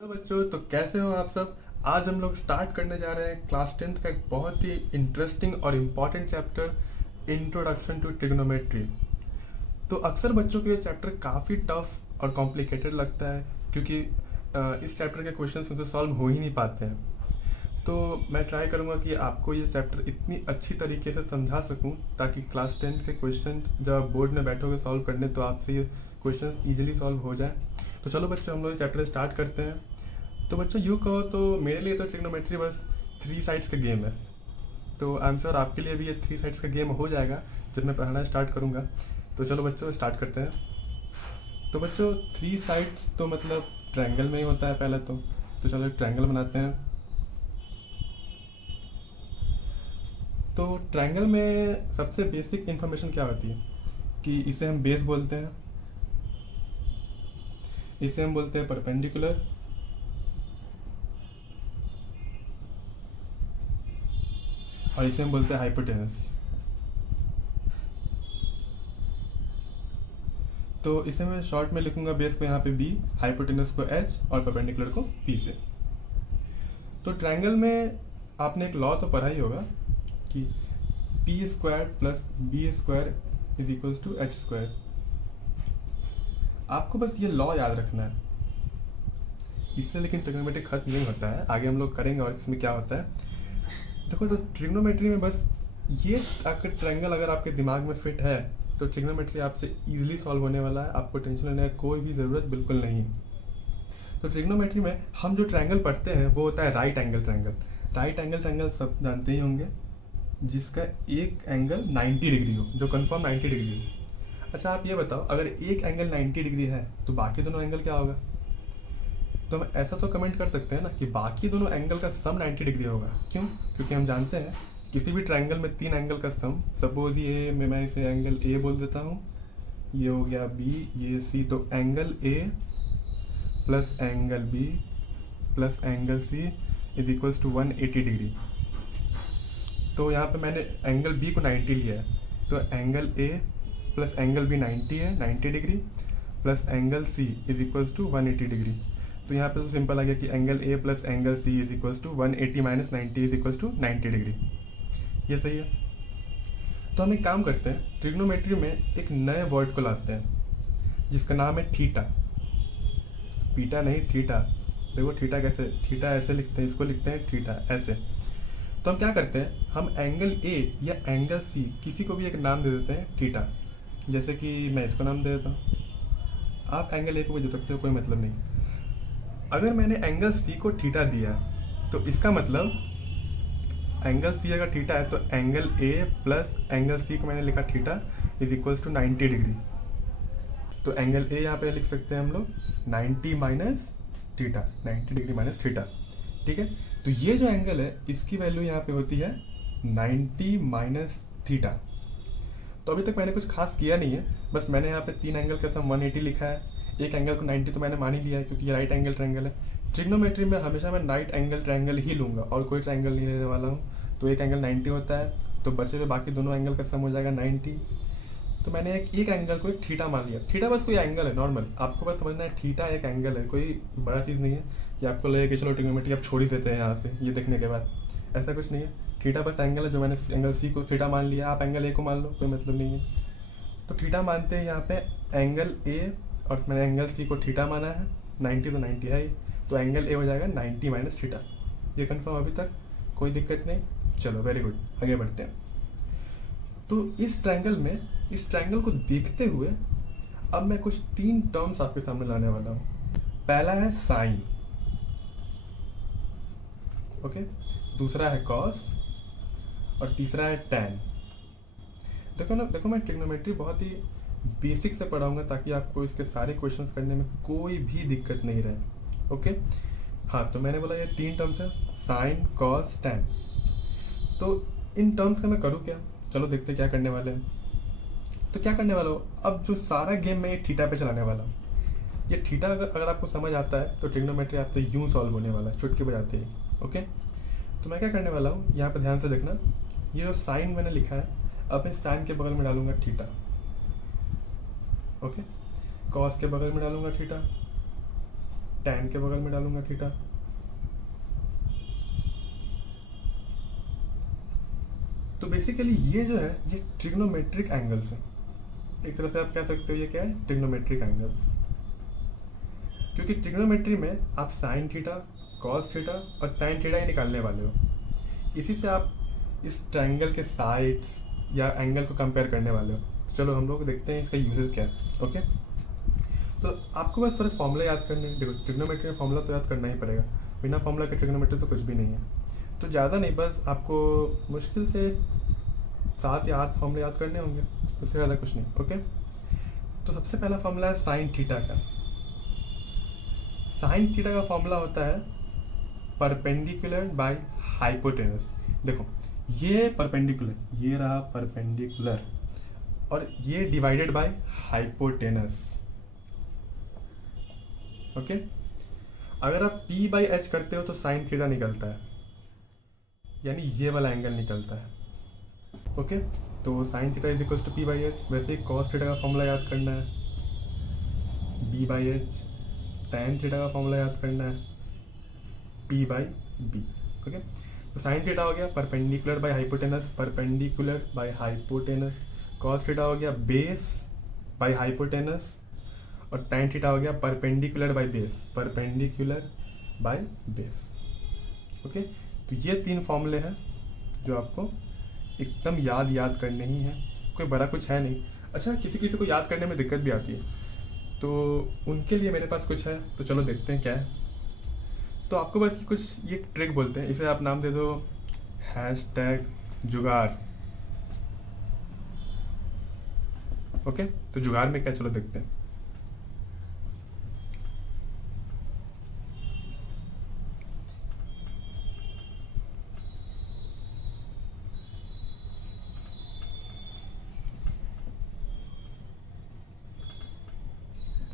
Hello बच्चों, तो कैसे हो आप सब। आज हम लोग स्टार्ट करने जा रहे हैं क्लास 10th का एक बहुत ही इंटरेस्टिंग और important chapter, introduction to trigonometry. तो अक्सर बच्चों को ये चैप्टर काफ़ी टफ और कॉम्प्लिकेटेड लगता है, क्योंकि इस चैप्टर के क्वेश्चंस में तो सॉल्व हो ही नहीं पाते हैं। तो मैं ट्राई करूँगा कि आपको ये चैप्टर इतनी अच्छी तरीके से समझा सकूँ ताकि क्लास 10th के क्वेश्चन जब आप बोर्ड में बैठोगे सॉल्व करने तो आपसे ये क्वेश्चन ईजिली सॉल्व हो जाए। तो चलो बच्चों, हम लोग ये चैप्टर स्टार्ट करते हैं। तो बच्चों यूँ कहो तो मेरे लिए तो ट्रिग्नोमेट्री बस 3 साइड्स का गेम है। तो आई एम श्योर आपके लिए भी ये 3 साइड्स का गेम हो जाएगा जब मैं पढ़ाना स्टार्ट करूँगा। तो चलो बच्चों स्टार्ट करते हैं। तो बच्चों 3 साइड्स तो मतलब ट्रायंगल में ही होता है पहले तो चलो एक ट्रायंगल बनाते हैं। तो ट्रायंगल में सबसे बेसिक इन्फॉर्मेशन क्या होती है कि इसे हम बेस बोलते हैं, इसे हम बोलते हैं परपेंडिकुलर, और इसे हम बोलते हैं हाइपोटेनस। तो इसे मैं शॉर्ट में लिखूंगा, बेस को यहाँ पे बी, हाइपोटेनस को एच और परपेंडिकुलर को पी से। तो ट्रायंगल में आपने एक लॉ तो पढ़ा ही होगा कि P square plus B square is equals to H square. आपको बस ये लॉ याद रखना है, इससे लेकिन ट्रिग्नोमेट्री खत्म नहीं होता है, आगे हम लोग करेंगे और इसमें क्या होता है। देखो, तो ट्रिग्नोमेट्री में बस ये अगर ट्रायंगल अगर आपके दिमाग में फिट है तो ट्रिग्नोमेट्री आपसे इजीली सॉल्व होने वाला है, आपको टेंशन लेने की कोई भी ज़रूरत बिल्कुल नहीं। तो ट्रिग्नोमेट्री में हम जो ट्रायंगल पढ़ते हैं वो होता है right angle triangle. Right angle triangle सब जानते ही होंगे, जिसका एक एंगल 90 डिग्री हो, जो कन्फर्म 90 डिग्री हो। अच्छा आप ये बताओ, अगर एक एंगल 90 डिग्री है तो बाकी दोनों एंगल क्या होगा। तो हम ऐसा तो कमेंट कर सकते हैं ना कि बाकी दोनों एंगल का सम 90 डिग्री होगा। क्यों? क्योंकि हम जानते हैं किसी भी ट्रायंगल में 3 एंगल का सम, सपोज ये मैं इसे एंगल ए बोल देता हूँ, ये हो गया बी, ये सी, तो angle A plus angle B plus angle C is equals to 180 degree. तो यहाँ पे मैंने एंगल बी को 90 लिया है, तो angle A plus angle B 90 है, 90 degree, plus angle C is equals to 180 degree. तो यहाँ पे तो सिंपल आ गया कि angle A plus angle C is equals to 180 minus 90 is equals to 90 degree. ये सही है। तो हम एक काम करते हैं, ट्रिग्नोमेट्री में एक नए वर्ड को लाते हैं जिसका नाम है थीटा। पीटा नहीं, थीटा। देखो थीटा कैसे, थीटा ऐसे लिखते हैं, इसको लिखते हैं थीटा ऐसे। तो हम क्या करते हैं, हम एंगल ए या एंगल सी किसी को भी एक नाम दे देते हैं थीटा। जैसे कि मैं इसको नाम दे देता हूँ, आप एंगल ए को भी दे सकते हो, कोई मतलब नहीं। अगर मैंने एंगल सी को थीटा दिया तो इसका मतलब एंगल सी अगर थीटा है तो angle A plus angle C को मैंने लिखा theta is equals to 90 degree. तो एंगल ए यहाँ पे लिख सकते हैं हम लोग 90 minus theta, 90 degree minus theta. ठीक है, तो ये जो एंगल है इसकी वैल्यू यहाँ पे होती है 90 माइनस थीटा। तो अभी तक मैंने कुछ खास किया नहीं है, बस मैंने यहाँ पे 3 एंगल का सम 180 लिखा है, एक एंगल को 90 तो मैंने मान ही लिया है क्योंकि ये राइट एंगल ट्रायंगल है। ट्रिग्नोमेट्री में हमेशा मैं राइट एंगल ट्रायंगल ही लूँगा और कोई ट्रायंगल नहीं लेने वाला हूँ। तो एक एंगल 90 होता है, तो बचे हुए बाकी दोनों एंगल का सम हो जाएगा 90। तो मैंने एक एंगल को एक थीटा मान लिया। थीटा बस कोई एंगल है नॉर्मल, आपको बस समझना है थीटा एक एंगल है, कोई बड़ा चीज़ नहीं है कि आपको लगे कि चलो ट्रिग्नोमेट्री आप छोड़ ही देते हैं यहाँ से ये देखने के बाद। ऐसा कुछ नहीं है, थीटा बस एंगल है। जो मैंने एंगल सी को थीटा मान लिया, आप एंगल ए को मान लो, कोई मतलब नहीं है। तो थीटा मानते हैं यहाँ पे एंगल ए, और मैंने एंगल सी को थीटा माना है, 90 तो 90 है ही, तो एंगल ए हो जाएगा 90 माइनस थीटा। ये कंफर्म अभी तक, कोई दिक्कत नहीं। चलो वेरी गुड, आगे बढ़ते हैं। तो इस ट्रायंगल में, इस ट्रायंगल को देखते हुए अब मैं कुछ 3 टर्म्स आपके सामने लाने वाला हूँ। पहला है साइन, ओके, दूसरा है कॉस और तीसरा है टैन। देखो ना, देखो मैं ट्रिग्नोमेट्री बहुत ही बेसिक से पढ़ाऊंगा ताकि आपको इसके सारे क्वेश्चंस करने में कोई भी दिक्कत नहीं रहे। ओके, हाँ, तो मैंने बोला ये 3 टर्म्स है, साइन कॉस टैन। तो इन टर्म्स का मैं करूँ क्या, चलो देखते क्या करने वाले हैं। तो क्या करने वाला हूँ, अब जो सारा गेम मैं ये थीटा पे चलाने वाला हूँ। ये थीटा अगर आपको समझ आता है तो ट्रिग्नोमेट्री आपसे यूँ सॉल्व होने वाला है, चुटकी बजाते ही। ओके, तो मैं क्या करने वाला हूँ, यहाँ पर ध्यान से देखना, ये जो साइन मैंने लिखा है, अब मैं साइन के बगल में डालूंगा थीटा, ओके, कॉस के बगल में डालूंगा थीटा, tan के बगल में डालूंगा थीटा। तो बेसिकली ये जो है ये ट्रिग्नोमेट्रिक एंगल्स है। एक तरह से आप कह सकते हो ये क्या है, ट्रिग्नोमेट्रिक एंगल्स। क्योंकि ट्रिग्नोमेट्री में आप साइन थीटा, कॉस थीटा और टैन थीटा ही निकालने वाले हो। इसी से आप इस ट्रायंगल के साइड्स या एंगल को कंपेयर करने वाले हो। तो चलो हम लोग देखते हैं इसका यूजेस क्या है। ओके, तो आपको बस थोड़े फॉर्मूला याद करने। देखो ट्रिग्नोमेट्री में फॉर्मूला तो याद करना ही पड़ेगा, बिना फॉर्मूला के ट्रिग्नोमेट्री तो कुछ भी नहीं है। तो ज़्यादा नहीं, बस आपको मुश्किल से 7 या 8 फॉर्मूले याद करने होंगे, उससे ज़्यादा कुछ नहीं। ओके, तो सबसे पहला फॉर्मूला है साइन थीटा का। साइन थीटा का फॉर्मूला होता है परपेंडिकुलर बाय हाइपोटेनस। देखो ये परपेंडिकुलर, ये रहा परपेंडिकुलर, और ये डिवाइडेड बाय हाइपोटेनस। ओके, अगर आप P बाई एच करते हो तो साइन थीटा निकलता है, यानी ये वाला एंगल निकलता है। ओके, तो sine theta is equal to P by H. वैसे ही कॉस थीटा का फॉर्मूला याद करना है, B by H. Tan theta का फॉर्मूला याद करना है, P बाई बी। ओके, तो साइन थीटा हो गया perpendicular by hypotenuse, perpendicular by hypotenuse. Cos theta हो गया बेस बाय हाइपोटेनस, और टैन थीटा हो गया perpendicular by base, perpendicular by base. Okay, तो ये 3 फॉर्मूले हैं जो आपको एकदम याद करने ही हैं, कोई बड़ा कुछ है नहीं। अच्छा, किसी किसी को याद करने में दिक्कत भी आती है, तो उनके लिए मेरे पास कुछ है, तो चलो देखते हैं क्या है। तो आपको बस कुछ ये ट्रिक बोलते हैं, इसे आप नाम दे दो #जुगाड़। ओके, तो जुगाड़ में क्या, चलो देखते हैं।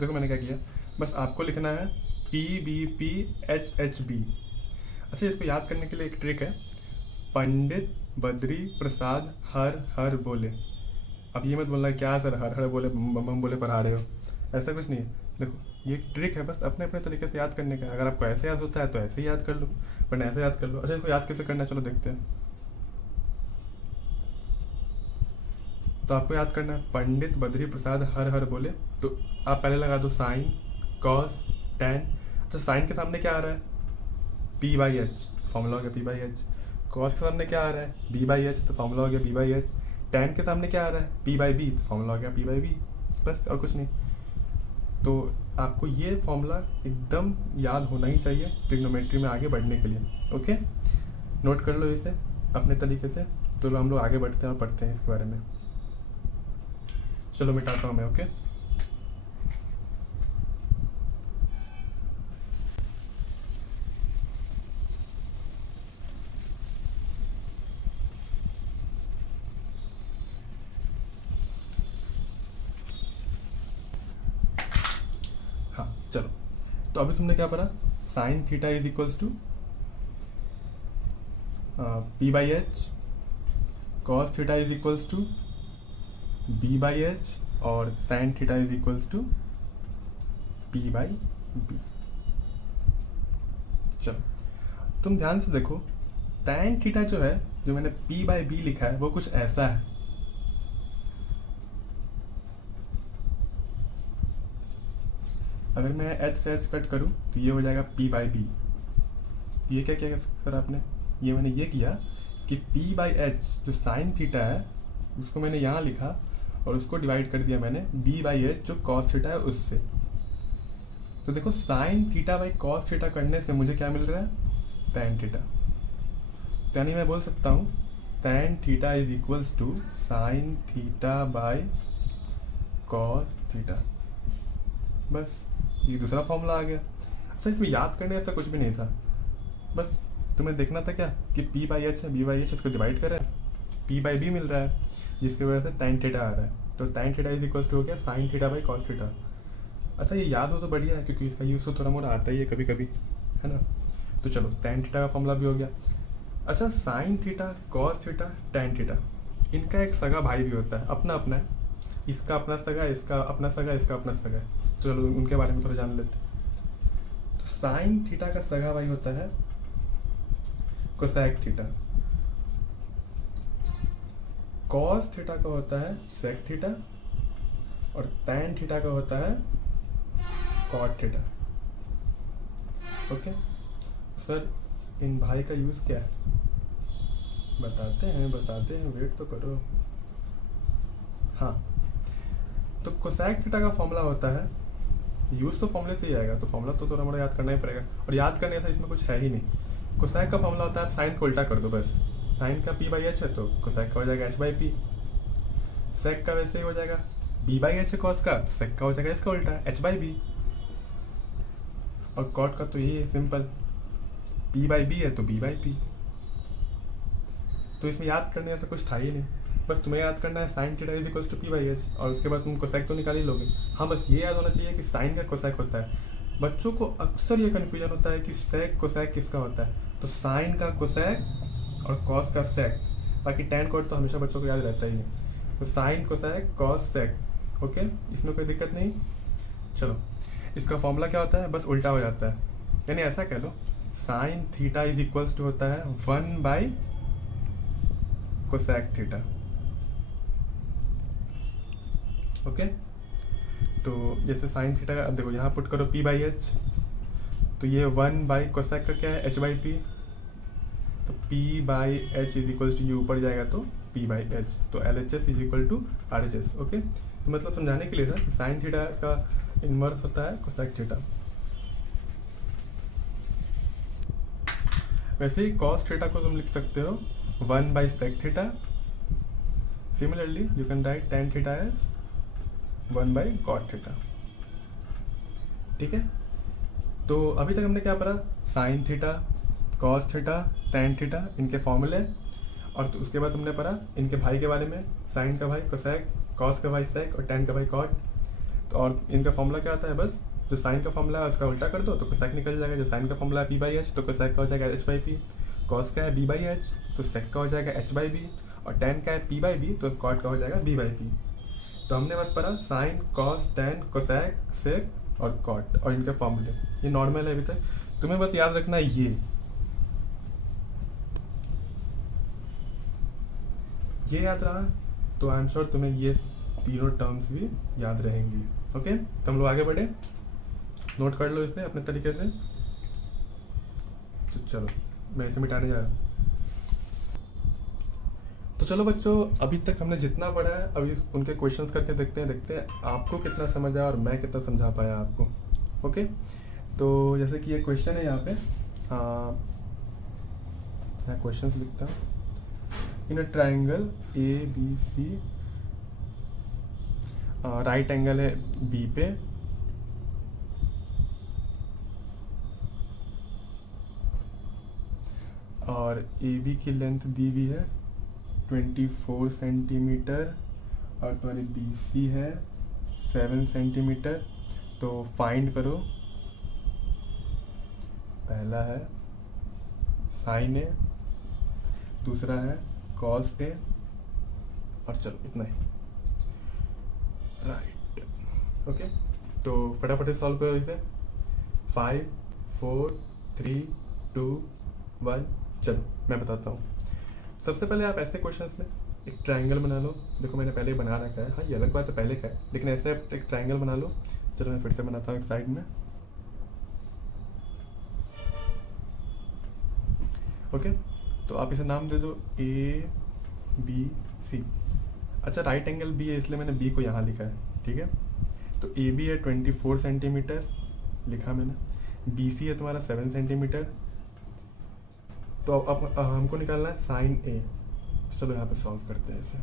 देखो मैंने क्या किया, बस आपको लिखना है PBPHHB। अच्छा, इसको याद करने के लिए एक ट्रिक है, पंडित बद्री प्रसाद हर हर बोले। अब ये मत बोलना क्या सर हर हर बोले बम बोले पढ़ा रहे हो, ऐसा कुछ नहीं है। देखो ये ट्रिक है बस अपने अपने तरीके से याद करने का। अगर आपको ऐसे याद होता है तो ऐसे ही याद कर लो, वरना ऐसे याद कर लो। अच्छा, इसको याद कैसे करना है, चलो देखते हैं। तो आपको याद करना है पंडित बद्री प्रसाद हर हर बोले। तो आप पहले लगा दो साइन, कॉस, टैन। अच्छा, साइन के सामने क्या आ रहा है, P बाई एच, फॉर्मूला हो गया P बाई एच। कॉस के सामने क्या आ रहा है, B बाई एच, तो फॉर्मूला हो गया B बाई एच। टैन के सामने क्या आ रहा है, P बाई बी, तो फॉर्मूला हो गया P बाई बी। बस, और कुछ नहीं। तो आपको ये फॉर्मूला एकदम याद होना ही चाहिए ट्रिग्नोमेट्री में आगे बढ़ने के लिए। ओके, नोट कर लो इसे अपने तरीके से। तो हम लोग आगे बढ़ते हैं और पढ़ते हैं इसके बारे में। चलो मिटाता हूँ मैं। ओके, हाँ चलो। तो अभी तुमने क्या पढ़ा, sine theta is equals to P by h, cos theta is equals to B by H, और tan theta is equals to P by b. चलो तुम ध्यान से देखो, टैन थीटा जो है, जो मैंने P बाई बी लिखा है, वो कुछ ऐसा है। अगर मैं एच से एच कट करूं तो ये हो जाएगा P बाई बी। ये क्या किया सर आपने, ये मैंने ये किया कि P बाई एच जो साइन थीटा है उसको मैंने यहाँ लिखा, और उसको डिवाइड कर दिया मैंने B बाई एच जो कॉस थीटा है उससे। तो देखो sign theta by cos theta करने से मुझे क्या मिल रहा है, टैन थीटा। तो यानी मैं बोल सकता हूँ tan theta is equals to sine theta by cos theta. बस ये दूसरा फॉर्मूला आ गया। अच्छा, इसमें याद करने ऐसा कुछ भी नहीं था, बस तुम्हें देखना था क्या कि P बाई एच है, B बाई एच उसको डिवाइड कर रहा है, P बाई बी मिल रहा है, जिसकी वजह से टैन थीटा आ रहा है। तो tan theta is equals to हो गया sine theta by cos theta. अच्छा, ये याद हो तो बढ़िया है, क्योंकि इसका यूज़ तो थोड़ा मोड़ा आता ही है कभी कभी, है ना। तो चलो टैन थीटा का फॉर्मूला भी हो गया। अच्छा, sign theta, cos theta, tan theta, इनका एक सगा भाई भी होता है, अपना अपना है। इसका अपना सगा, इसका अपना सगा, इसका अपना सगा है। तो चलो उनके बारे में थोड़ा जान लेते हैं। तो साइन थीटा का सगा भाई होता है कोसेक थीटा, कॉस थीटा का होता है सेक थीटा, और टैन थीटा का होता है कॉट थीटा। ओके सर, इन भाई का यूज़ क्या है? बताते हैं, वेट तो करो। हाँ, तो कोसेक थीटा का फॉर्मूला होता है, यूज़ तो फॉर्मूले से ही आएगा, तो फॉर्मूला तो थोड़ा मोड़ा याद करना ही पड़ेगा, और याद करने से इसमें कुछ है ही नहीं। कोसेक का फॉर्मूला होता है, आप साइन को उल्टा कर दो बस। साइन का पी बाई एच है तो कोसेक का हो जाएगा एच बाई पी। सेक का वैसे ही हो जाएगा, बी बाई एच है कॉस का, तो सेक का हो जाएगा इसका उल्टा एच बाई बी। और कॉट का तो यही है सिंपल, पी बाई बी है तो बी बाई पी। तो इसमें याद करने ऐसा कुछ था ही नहीं, बस तुम्हें याद करना है sine theta is equals to P by H, और उसके बाद तुम कोसेक तो निकाल ही लोगे। हाँ, बस ये याद होना चाहिए कि साइन का कोसेक होता है। बच्चों को अक्सर ये कन्फ्यूजन होता है कि सेक कोसेक किसका होता है, तो साइन का कोसेक और कॉस का सेक, बाकी टैन कॉट तो हमेशा बच्चों को याद रहता ही है। तो sine cosec cos sec, okay, इसमें कोई दिक्कत नहीं। चलो, इसका फॉर्मूला क्या होता है, बस उल्टा हो जाता है, यानी ऐसा कह लो sine theta is equals to होता है 1 बाई कोसेक थीटा। ओके, तो जैसे साइन थीटा का, अब देखो यहाँ पुट करो पी बाई एच, तो ये 1 बाई कोसेक का क्या है एच बाई पी, तो P by H is equals to, ये ऊपर जाएगा तो पी बाई एच, तो L H S is equal to R H S. Okay, तो मतलब समझाने के लिए था कि साइन थीटा का इनवर्स होता है कोसेक थीटा। वैसे ही कॉस थीटा को तुम लिख सकते हो 1 by sec theta. Similarly you can write tan theta as 1 by cot theta. ठीक है, तो अभी तक हमने क्या पढ़ा, sine theta, cos theta, tan theta, इनके फॉर्मूले, और तो उसके बाद हमने पढ़ा इनके भाई के बारे में, साइन का भाई कोसेक, कॉस का भाई सेक, और टैन का भाई कॉट। तो और इनका फॉर्मूला क्या आता है, बस जो साइन का फॉर्मूला है उसका उल्टा कर दो तो कोसेक निकल जाएगा। जो साइन का फॉर्मूला है पी बाई एच, तो कोसेक का हो जाएगा एच बाई पी। कॉस का है बी बाई एच, तो सेक का हो जाएगा एच बाई बी। और टैन का है पी बाई बी, तो कॉट का हो जाएगा बी बाई पी। तो हमने बस पढ़ा साइन, कॉस, टैन, कोसेक, सेक और कॉट, और इनके फॉर्मूले। ये नॉर्मल है अभी तक, तुम्हें बस याद रखना है ये याद रहा, तो आई एम श्योर तुम्हें ये तीनों टर्म्स भी याद रहेंगी। ओके, तो हम लोग आगे बढ़े, नोट कर लो इसे अपने तरीके से। तो चलो, मैं इसे मिटाने जा रहा हूँ। तो चलो बच्चों, अभी तक हमने जितना पढ़ा है, अभी उनके क्वेश्चंस करके देखते हैं आपको कितना समझ आया और मैं कितना समझा पाया आपको। ओके, तो जैसे कि ये क्वेश्चन है यहाँ पे, मैं क्वेश्चंस लिखता हूँ। In a triangle A B C, right angle है बी पे, और ए बी की लेंथ दी हुई है 24 सेंटीमीटर, और तुम्हारी बी सी है 7 सेंटीमीटर। तो फाइंड करो, पहला है साइन ए, दूसरा है कॉस ए, और चलो इतना ही, राइट। ओके, तो फटाफट सॉल्व करो इसे। 5 4 3 2 1। चलो मैं बताता हूँ। सबसे पहले आप ऐसे क्वेश्चंस में एक ट्रायंगल बना लो। देखो मैंने पहले ही बना रखा है, हाँ ये अलग बात है पहले का है, लेकिन ऐसे एक ट्रायंगल बना लो। चलो मैं फिर से बनाता हूँ एक साइड में। ओके, तो आप इसे नाम दे दो ए बी सी। अच्छा, राइट एंगल बी है इसलिए मैंने बी को यहाँ लिखा है, ठीक है। तो ए बी है 24 सेंटीमीटर लिखा मैंने, बी सी है तुम्हारा 7 सेंटीमीटर। तो अब हमको निकालना है साइन ए। चलो यहाँ पे सॉल्व करते हैं इसे।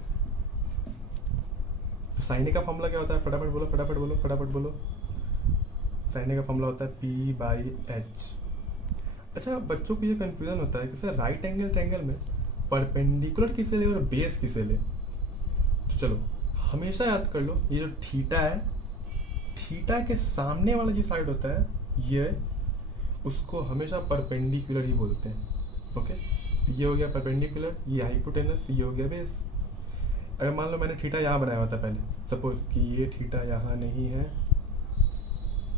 तो साइन ए का फॉर्मूला क्या होता है, फटाफट बोलो फटाफट बोलो फटाफट बोलो। साइन ए का फॉर्मूला होता है पी बाई एच। अच्छा, बच्चों को ये कन्फ्यूजन होता है कि सर राइट एंगल ट्रायंगल में परपेंडिकुलर किसे ले और बेस किसे ले। तो चलो हमेशा याद कर लो, ये जो थीटा है, थीटा के सामने वाला जो साइड होता है ये, उसको हमेशा परपेंडिकुलर ही बोलते हैं। ओके, तो ये हो गया परपेंडिकुलर, ये हाइपोटेनस, तो ये हो गया बेस। अगर मान लो मैंने थीटा यहाँ बनाया होता पहले, सपोज कि ये थीटा यहाँ नहीं है,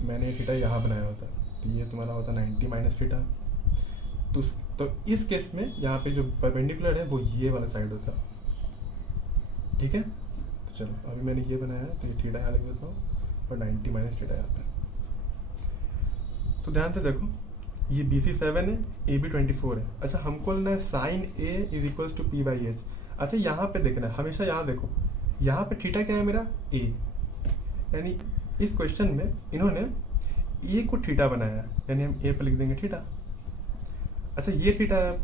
मैंने थीटा यहाँ बनाया होता, तो ये तुम्हारा होता 90 माइनस थीटा। तो इस केस में यहाँ पे जो परपेंडिकुलर है वो ये वाला साइड होता, ठीक है। तो चलो अभी मैंने ये बनाया है, तो ये थीटा यहाँ लिख देता हूँ और 90 माइनस थीटा यहाँ पे। तो ध्यान से देखो, ये BC7 है, AB 24 है। अच्छा, हमको लेना है sine A is equals to P/H। अच्छा, यहाँ पे देखना है, हमेशा यहाँ देखो, यहाँ पे थीटा क्या है मेरा, A, यानी इस क्वेश्चन में इन्होंने A को थीटा बनाया है, यानी हम A पर लिख देंगे थीटा। अच्छा, ये थीटा है,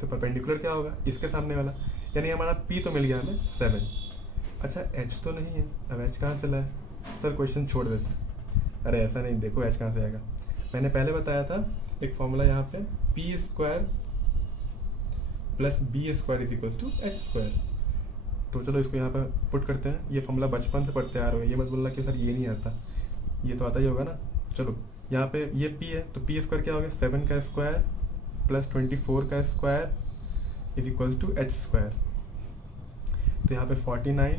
तो परपेंडिकुलर क्या होगा, इसके सामने वाला, यानी हमारा P तो मिल गया हमें 7। अच्छा, H तो नहीं है, अब H कहाँ से लाए सर, क्वेश्चन छोड़ देते हैं। अरे ऐसा नहीं, देखो H कहाँ से आएगा, मैंने पहले बताया था एक फॉर्मूला यहाँ पे, P² plus B² is equals to H²। तो चलो इसको यहाँ पर पुट करते हैं। ये फॉर्मूला बचपन से पढ़ते आ रहे हो, ये मत बोलना कि सर ये नहीं आता, ये तो आता ही होगा ना। चलो यहाँ पे ये P है, तो P² क्या हो गया, 7 का स्क्वायर प्लस 24 का square is equals to H²। तो यहाँ पे 49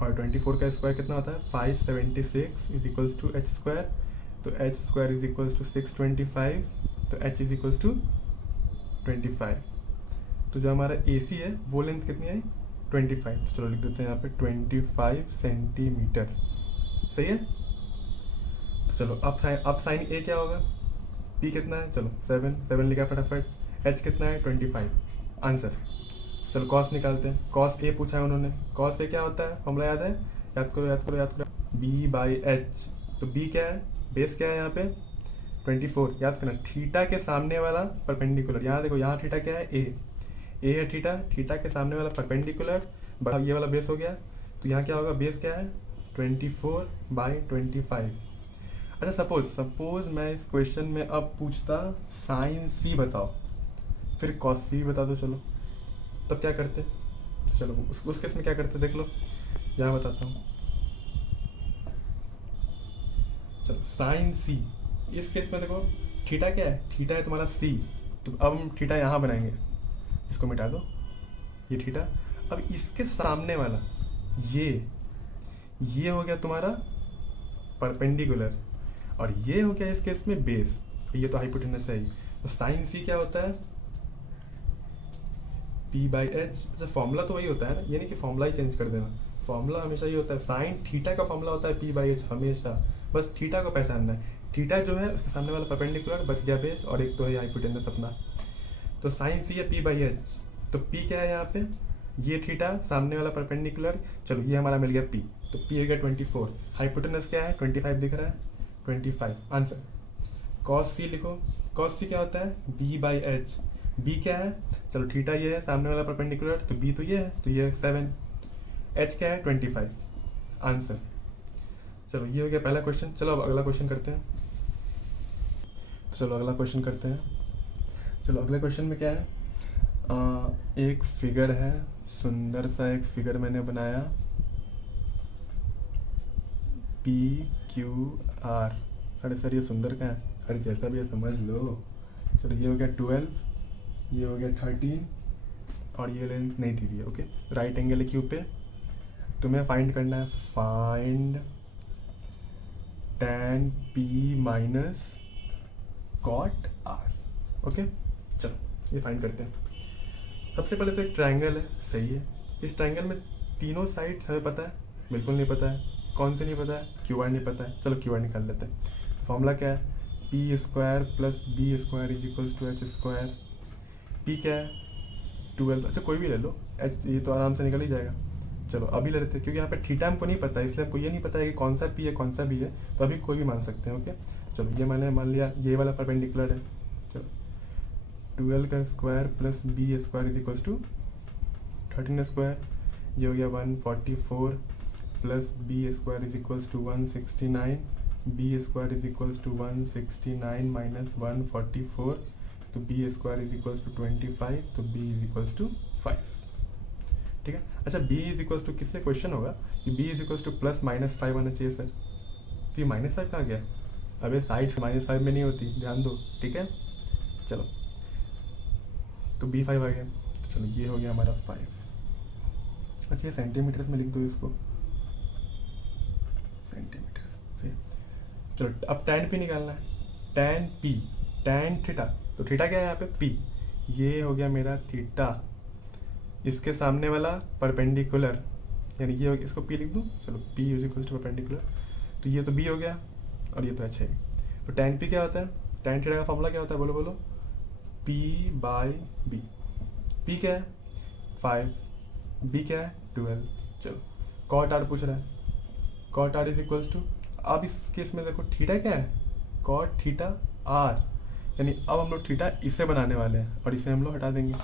और 24 का स्क्वायर कितना होता है, 576 इज इक्वल्स टू H²। तो H² इज इक्वल्स टू 625, तो H इज इक्वल्स टू 25। तो जो हमारा AC है वो लेंथ कितनी आई, 25। तो चलो लिख देते हैं यहाँ पे 25 सेंटीमीटर, सही है। तो चलो अब साइन A क्या होगा, P कितना है, चलो 7 लिखा फटाफट, H कितना है 25, आंसर। चलो कॉस निकालते हैं, कॉस A पूछा है उन्होंने, कॉस A क्या होता है, फॉर्मूला याद है, याद करो, B/H। तो B क्या है, बेस क्या है यहाँ पे 24, याद करना, थीटा के सामने वाला परपेंडिकुलर, यहाँ देखो, यहाँ थीटा क्या है, A है थीटा के सामने वाला परपेंडिकुलर, ये वाला बेस हो गया। तो यहाँ क्या होगा, बेस क्या है 24/25। अच्छा, सपोज मैं इस क्वेश्चन में अब पूछता साइन C बताओ, फिर कॉस C बता दो, चलो तब क्या करते, चलो उस केस में क्या करते देख लो, यहाँ बताता हूँ। चलो साइन C, इस केस में देखो थीटा क्या है, थीटा है तुम्हारा C, तो अब हम थीटा यहाँ बनाएंगे, इसको मिटा दो, ये थीटा। अब इसके सामने वाला ये हो गया तुम्हारा परपेंडिकुलर, और ये हो गया इस केस में बेस, तो ये तो हाइपोटेनस है ही। तो साइन C क्या होता है, P/H। अच्छा, फॉर्मूला तो वही होता है ना, ये नहीं कि फॉर्मूला ही चेंज कर देना, फॉर्मूला हमेशा ये होता है, साइन थीटा का फॉर्मूला होता है P/H हमेशा, बस थीटा को पहचानना है। थीटा जो है उसके सामने वाला परपेंडिकुलर, बच गया बेस, और एक तो है हाइपोटेनस अपना। तो साइन C है P/H, तो P क्या है यहाँ पे, ये थीटा, सामने वाला परपेंडिकुलर, चलो ये हमारा मिल गया P, तो P हो गया 24, हाइपोटेनस क्या है 25 दिख रहा है, 25 आंसर। कॉस C लिखो, कॉस C क्या होता है B/H, B क्या है, चलो थीटा ये है, सामने वाला परपेंडिकुलर, तो B तो ये है, तो ये 7, H क्या है 25, आंसर। चलो ये हो गया पहला क्वेश्चन। चलो अब अगला क्वेश्चन करते हैं। चलो अगले क्वेश्चन में क्या है, एक फिगर है, सुंदर सा एक फिगर मैंने बनाया, PQR। अरे सर ये सुंदर का है, अरे जैसा भी है समझ लो। चलो ये हो गया 12, ये हो गया 13, और ये लेंथ नहीं दी हुई है, ओके। राइट एंगल है क्यूब पे, तुम्हें फाइंड करना है, find tan P minus cot R, okay. चलो ये फाइंड करते हैं। सबसे पहले तो एक ट्रायंगल है, सही है, इस ट्रायंगल में तीनों साइड्स हमें पता है, बिल्कुल नहीं पता है, कौन से नहीं पता है, QR नहीं पता है, चलो QR निकाल लेते हैं। तो फॉर्मूला क्या है, P² plus B² is equals to H²। P क्या है 12, अच्छा कोई भी ले लो, H ये तो आराम से निकल ही जाएगा। चलो अभी ले लेते हैं, क्योंकि यहाँ पे थीटा हमको नहीं पता है, इसलिए हमको ये नहीं पता है कि कौन सा P है कौन सा B है, तो अभी कोई भी मान सकते हैं, ओके। चलो ये मैंने मान लिया ये वाला परपेंडिकुलर है, चलो 12 का square plus B² is equals to 13², ये हो गया 144 plus B² is equals to 169, B² is equals to 169 minus 144, तो B² इज इक्वल्स टू 25, तो B इज इक्वल्स टू 5, ठीक है। अच्छा B इज इक्वल्स टू किससे क्वेश्चन होगा कि B is equals two plus minus 5 आना चाहिए सर, तो ये -5 कहाँ गया, अबे साइड -5 में नहीं होती, ध्यान दो, ठीक है। चलो तो B5 आ गया, तो चलो ये हो गया हमारा 5। अच्छा ये सेंटीमीटर्स में लिख दो इसको, सेंटीमीटर्स, ठीक है। चलो अब tan P निकालना है, टैन पी, टैन थीटा, तो थीटा क्या है यहाँ पे पी, ये हो गया मेरा थीटा, इसके सामने वाला परपेंडिकुलर, यानी ये हो गया, इसको पी लिख दूँ, चलो P is equal to perpendicular, तो ये तो बी हो गया और ये तो एच है। तो टैन पी क्या होता है, टैन थीटा का फॉर्मूला क्या होता है, बोलो बोलो, पी बाई बी। पी क्या है 5, बी क्या है 12। चलो कॉट आर पूछ रहा है, cot R is equals to, अब इस केस में देखो थीटा क्या है, कॉट थीटा आर, यानी अब हम लोग थीटा इसे बनाने वाले हैं और इसे हम लोग हटा देंगे।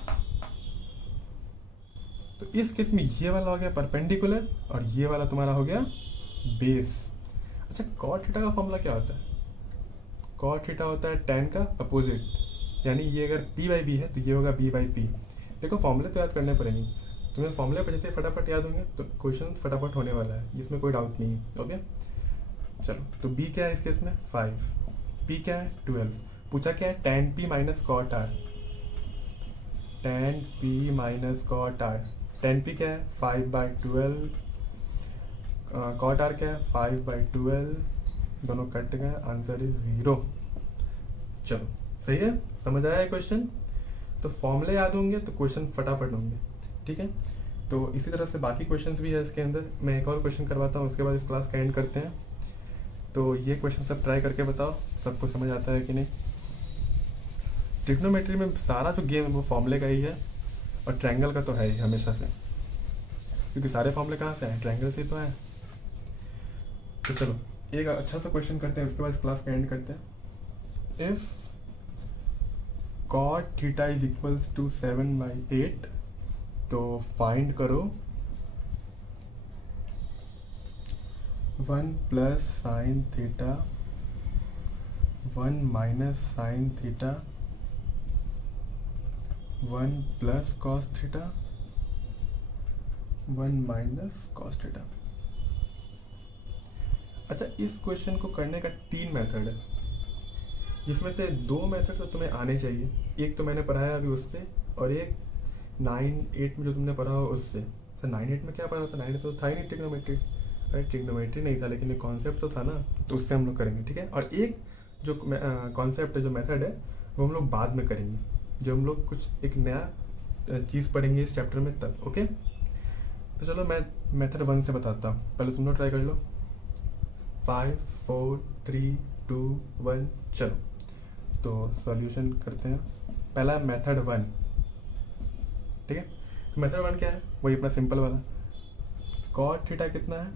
तो इस केस में ये वाला हो गया परपेंडिकुलर और ये वाला तुम्हारा हो गया बेस। अच्छा कॉट थीटा का फॉर्मूला क्या होता है, कॉट थीटा होता है टैन का अपोजिट, यानी ये अगर पी बाई बी है तो ये होगा बी बाई पी। देखो फॉर्मूले तो याद करने पड़ेंगे, तुम्हें फॉर्मूले पर जैसे फटाफट याद होंगे तो क्वेश्चन फटाफट होने वाला है, इसमें कोई डाउट नहीं है। ओके चलो, तो बी क्या है इस केस में 5, पी क्या है 12, पूछा क्या है tan P minus cot R, tan P minus cot R, tan P क्या है 5/12, कॉट आर क्या है 5/12, दोनों कट गए, आंसर इज 0। चलो सही है, समझ आया क्वेश्चन। तो फॉर्मूले याद होंगे तो क्वेश्चन फटाफट होंगे, ठीक है। तो इसी तरह से बाकी क्वेश्चंस भी है इसके अंदर, मैं एक और क्वेश्चन करवाता हूँ, उसके बाद इस क्लास का एंड करते हैं। तो ये क्वेश्चन सब ट्राई करके बताओ सबको समझ आता है कि नहीं। ट्रिग्नोमेट्री में सारा जो गेम है वो फॉर्मूले का ही है और ट्रायंगल का तो है ही हमेशा से, क्योंकि सारे फॉर्मूले कहाँ से हैं, ट्रायंगल से तो है। तो चलो एक अच्छा सा क्वेश्चन करते हैं, उसके बाद इस क्लास का एंड करते हैं। If cot theta is equals to 7/8, तो फाइंड करो 1 plus sine theta, 1 minus sine theta, 1 plus cos theta, 1 minus cos theta. अच्छा इस क्वेश्चन को करने का 3 मेथड है, जिसमें से 2 मेथड तो तुम्हें आने चाहिए, एक तो मैंने पढ़ाया अभी उससे, और एक 9-8 में जो तुमने पढ़ा हो उससे। सर 9-8 में क्या पढ़ा था, 9-8 तो था ही नहीं ट्रिग्नोमेट्री, अरे ट्रिग्नोमेट्री नहीं था लेकिन ये कॉन्सेप्ट तो था ना, तो उससे हम लोग करेंगे, ठीक है। और एक जो कॉन्सेप्ट है, जो मेथड है, वो हम लोग बाद में करेंगे, जब हम लोग कुछ एक नया चीज़ पढ़ेंगे इस चैप्टर में तब। ओके तो चलो मैं मेथड 1 से बताता हूँ, पहले तुम लोग ट्राई कर लो। 5 4 3 2 1 चलो, तो सॉल्यूशन करते हैं। पहला मेथड 1, ठीक है। तो मेथड 1 क्या है, वही अपना सिंपल वाला, कॉट थीटा कितना है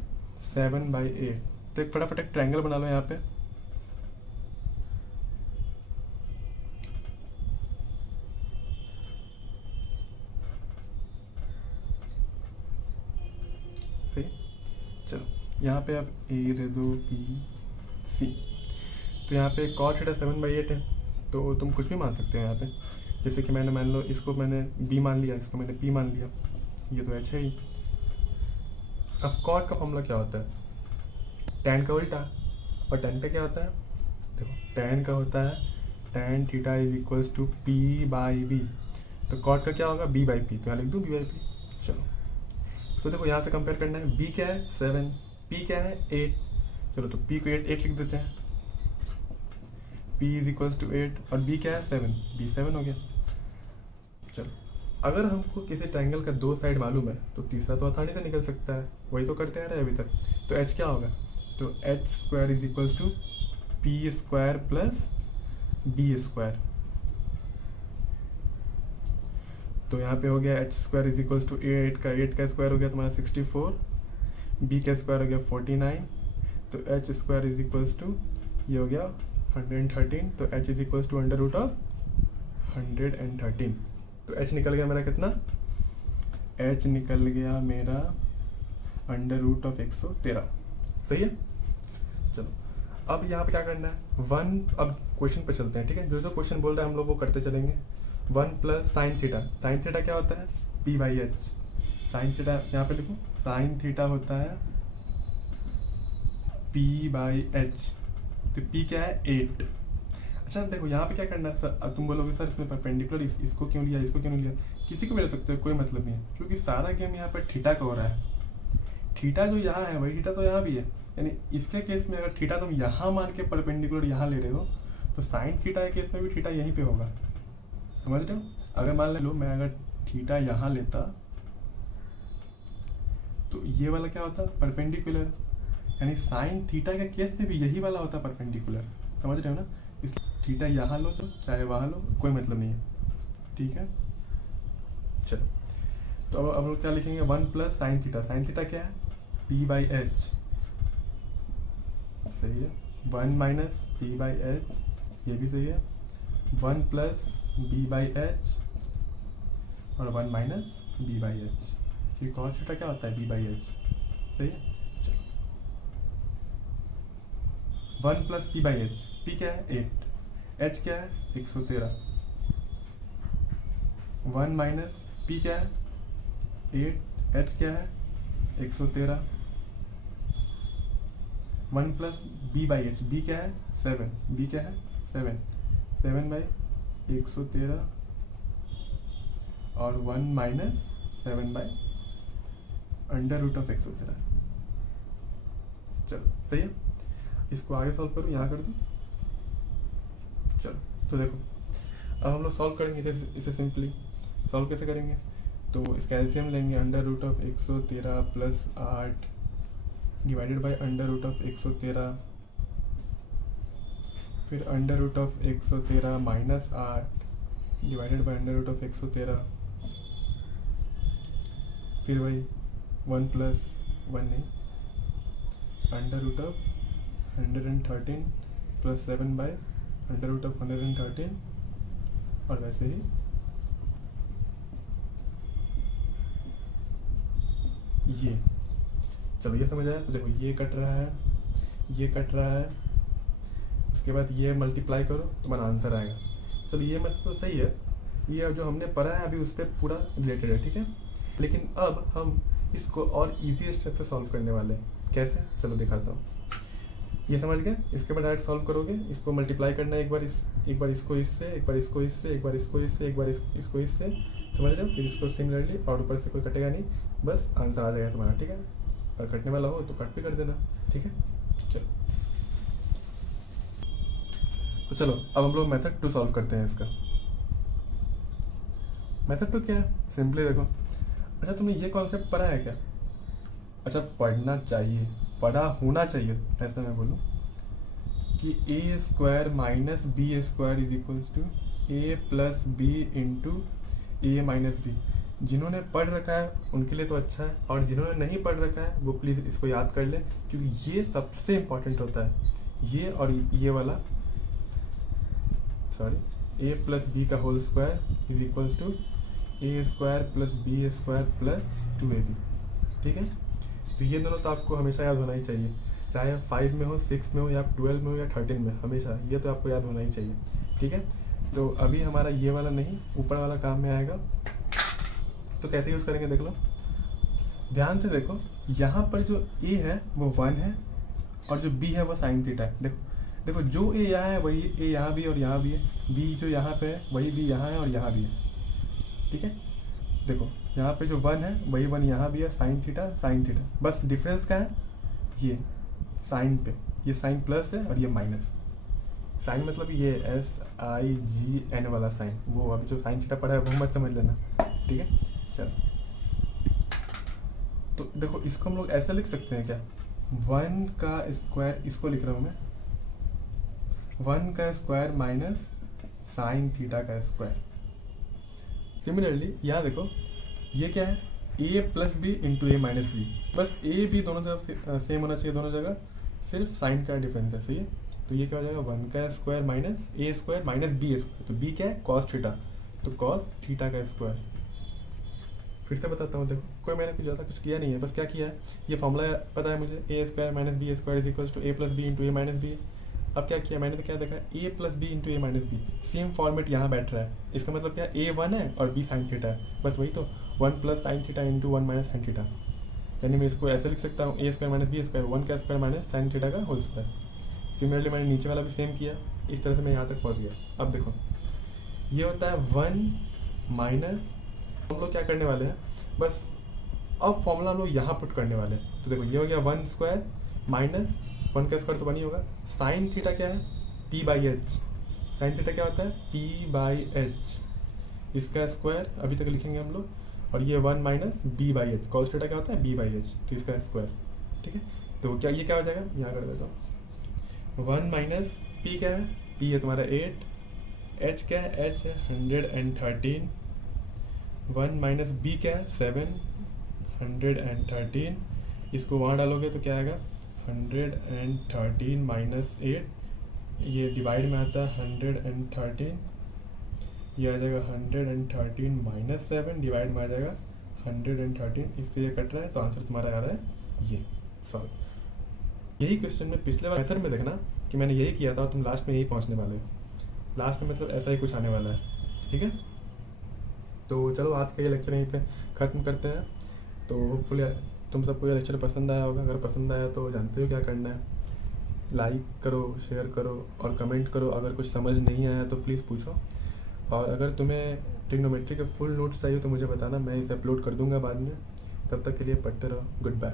7/8, तो एक फटाफट एक ट्रायंगल बना लो यहाँ पे। सही, चलो यहाँ पे आप ए दे दो, बी सी, तो यहाँ पे कॉट थीटा 7/8 है, तो तुम कुछ भी मान सकते हो यहाँ पे, जैसे कि मैंने मान लो इसको मैंने बी मान लिया, इसको मैंने पी मान लिया, ये तो एच है ही। अब कॉट का फॉर्मूला क्या होता है, टैन का उल्टा, और टैन का क्या होता है, देखो टैन का होता है tan theta is equals to P by B, तो कॉट का क्या होगा बी बाई पी, तो यहाँ लिख दूँ बी बाई पी। चलो तो देखो यहाँ से कंपेयर करना है, बी क्या है 7, पी क्या है 8, चलो तो पी को 8 लिख देते हैं, p इज इक्वल्स टू 8, और b क्या है 7, b 7 हो गया। चलो अगर हमको किसी ट्रायंगल का 2 साइड मालूम है तो तीसरा तो आसानी से निकल सकता है, वही तो करते आ रहे हैं अभी तक। तो h क्या होगा, तो h square is equals to P square plus B square, तो यहाँ पे हो गया h square is equals to 8 का स्क्वायर हो गया तुम्हारा 64, b का स्क्वायर हो गया 49, तो h square is equals to ये हो गया 113, तो h is equals to under root of 113, तो h निकल गया मेरा कितना, h निकल गया मेरा अंडर रूट ऑफ 113। सही है, चलो अब यहाँ पे क्या करना है 1, अब क्वेश्चन पे चलते हैं, ठीक है। जो जो क्वेश्चन बोल रहा है हम लोग वो करते चलेंगे। 1 plus sine theta, sine theta क्या होता है p by H, sine theta यहाँ पे लिखूँ, साइन थीटा होता है p बाई एच, तो p क्या है 8। अच्छा देखो यहाँ पे क्या करना है सर, अब तुम बोलोगे सर इसमें परपेंडिकुलर इसको क्यों लिया, इसको क्यों नहीं लिया, किसी को भी ले सकते हो, कोई मतलब नहीं है, क्योंकि सारा गेम यहाँ पर थीटा का हो रहा है। थीटा जो यहाँ है वही थीटा तो यहाँ भी है, यानी इसके केस में अगर थीटा तुम यहाँ मान के परपेंडिकुलर यहाँ ले रहे हो तो साइन थीटा के केस में भी थीटा यहीं पे होगा, समझ रहे हो। अगर मान लो मैं अगर थीटा यहाँ लेता तो ये वाला क्या होता, परपेंडिकुलर, यानी साइन थीटा के केस में भी यही वाला होता परपेंडिकुलर, समझ रहे हो ना। इसलिए थीटा यहाँ लो चाहे वहाँ लो, कोई मतलब नहीं है, ठीक है। चलो तो अब हम लोग क्या लिखेंगे, 1 प्लस साइन थीटा क्या है, पी बाई एच, सही है। 1 माइनस पी बाई एच, ये भी सही है। 1 प्लस बी बाई एच और 1 माइनस बी बाई एच, ये कॉस थीटा क्या होता है, बी बाई एच, सही है। चलो 1 plus P by H, P क्या है 8, एच क्या है 113, 1 माइनस पी क्या है 8, एच क्या है 113, 1 plus B by H, B क्या है 7, बी क्या है 7, 7 बाई 113 और 1 minus 7 by under root of 113। चलो सही है, इसको आगे सॉल्व करूँ, यहाँ कर दूँ। चलो तो देखो अब हम लोग सॉल्व करेंगे इसे सिंपली सॉल्व कैसे करेंगे, तो इसका एलसीएम लेंगे, under root of 113 plus 8 divided by under root of 113, फिर under root of 113 minus 8 divided by under root of 113, फिर वही 1 प्लस 1 नहीं, under root of 113 plus 7 by under root of 113, और वैसे ही ये। चलो ये समझ आया, तो देखो ये कट रहा है, ये कट रहा है, उसके बाद ये मल्टीप्लाई करो तो तुम्हारा आंसर आएगा। चलो ये मतलब तो सही है, ये जो हमने पढ़ा है अभी उस पर पूरा रिलेटेड है, ठीक है। लेकिन अब हम इसको और इजी स्टेप से सॉल्व करने वाले हैं, कैसे, चलो दिखाता हूँ। ये समझ गए, इसके बाद डायरेक्ट सॉल्व करोगे, इसको मल्टीप्लाई करना है, एक बार इसको इससे, एक बार इसको इससे, एक बार इसको इससे, एक बार इसको इससे, समझ रहे हो। फिर इसको सिमिलरली, और ऊपर से कोई कटेगा नहीं, बस आंसर आ जाएगा तुम्हारा, ठीक है। अगर कटने वाला हो तो कट भी कर देना, ठीक है। चलो तो चलो अब हम लोग मेथड 2 सॉल्व करते हैं इसका। मेथड 2 क्या है, सिंपली देखो। अच्छा तुमने ये कॉन्सेप्ट पढ़ा है क्या, अच्छा पढ़ना चाहिए, पढ़ा होना चाहिए, ऐसा मैं बोलूँ कि a square minus b square is equals to a plus B into A minus b. जिन्होंने पढ़ रखा है उनके लिए तो अच्छा है, और जिन्होंने नहीं पढ़ रखा है वो प्लीज़ इसको याद कर ले, क्योंकि ये सबसे इम्पॉर्टेंट होता है, ये और ये वाला, सॉरी, ए प्लस बी का whole square is equals to A square plus B square plus 2ab, ठीक है। तो ये दोनों तो आपको हमेशा याद होना ही चाहिए, चाहे 5 में हो, 6 में हो, या 12 में हो, या 13 में, हमेशा ये तो आपको याद होना ही चाहिए, ठीक है। तो अभी हमारा ये वाला नहीं, ऊपर वाला काम में आएगा, तो कैसे यूज़ करेंगे देख लो, ध्यान से देखो। यहाँ पर जो a है वो 1 है, और जो b है वो साइन थीटा है। देखो जो a यहाँ है वही a यहाँ भी है और यहाँ भी है, b जो यहाँ पे है वही b यहाँ है और यहाँ भी है, ठीक है। देखो यहाँ पे जो 1 है वही 1 यहाँ भी है, साइन थीटा, बस डिफरेंस क्या है, ये साइन पे ये साइन प्लस है और ये माइनस। साइन मतलब ये SIGN वाला साइन, वो अभी जो साइन थीटा पढ़ा है वो मत समझ लेना, ठीक है। चलो तो देखो इसको हम लोग ऐसा लिख सकते हैं क्या, 1 का स्क्वायर, इसको लिख रहा हूँ मैं, 1 का स्क्वायर माइनस साइन थीटा का स्क्वायर। सिमिलरली यहाँ देखो ये क्या है, a plus B into A minus B, बस a b दोनों तरफ सेम होना चाहिए, दोनों जगह सिर्फ साइन का डिफरेंस है, सही है। तो ये क्या हो जाएगा, 1 का स्क्वायर माइनस ए स्क्वायर माइनस बी स्क्वायर, तो b क्या है कॉस थीटा, तो कॉस थीटा का स्क्वायर। फिर से बताता हूँ, देखो कोई मैंने कुछ ज़्यादा कुछ किया नहीं है, बस क्या किया है, ये फॉर्मूला पता है मुझे, a square minus b square is equals to a plus B into A minus b. अब क्या किया मैंने, तो क्या देखा, a plus B into A minus b, same format यहाँ बैठ रहा है, इसका मतलब क्या, ए 1 है और बी साइन थीटा है, बस वही तो 1 plus sine theta into 1 minus sine theta, यानी मैं इसको ऐसे लिख सकता हूँ, ए स्क्वायर माइनस बी स्क्वायर, 1 का स्क्वायर माइनस साइन थीटा का होल स्क्वायर। सिमिलरली मैंने नीचे वाला भी सेम किया, इस तरह से मैं यहाँ तक पहुँच गया। अब देखो ये होता है 1 माइनस, हम लोग क्या करने वाले हैं, बस अब फॉर्मूला हम लोग यहाँ पुट करने वाले हैं। तो देखो ये हो गया 1 स्क्वायर माइनस 1 का स्क्वायर तो 1 ही होगा, साइन थीटा क्या है p/h, साइन थीटा क्या होता है, p/h, इसका स्क्वायर अभी तक लिखेंगे हम लोग, और ये 1 माइनस b/h, कॉस थीटा क्या होता है b/h, तो इसका स्क्वायर। ठीक है, तो क्या ये क्या हो जाएगा, यहाँ कर देता हूँ। 1 माइनस p क्या है, p है तुम्हारा 8, h क्या है, h है 113, 1 माइनस b क्या है 713, इसको वहाँ डालोगे तो क्या आएगा 113 माइनस 8, ये डिवाइड में आता है 113, ये आ जाएगा 113 माइनस 7, डिवाइड में आ जाएगा 113, इससे ये कट रहा है, तो आंसर तुम्हारा आ रहा है ये सॉल्व। यही क्वेश्चन में पिछले बार मेथड में देखना कि मैंने यही किया था और तुम लास्ट में यही पहुंचने वाले हो, लास्ट में मतलब ऐसा ही कुछ आने वाला है। ठीक है, तो चलो आज का ये लेक्चर यहीं पे ख़त्म करते हैं। तो होपफुली तुम सबको ये लेक्चर पसंद आया होगा, अगर पसंद आया तो जानते हो क्या करना है, लाइक करो, शेयर करो और कमेंट करो। अगर कुछ समझ नहीं आया तो प्लीज़ पूछो, और अगर तुम्हें ट्रिग्नोमेट्री के फुल नोट्स चाहिए तो मुझे बताना, मैं इसे अपलोड कर दूंगा बाद में। तब तक के लिए पढ़ते रहो, गुड बाय।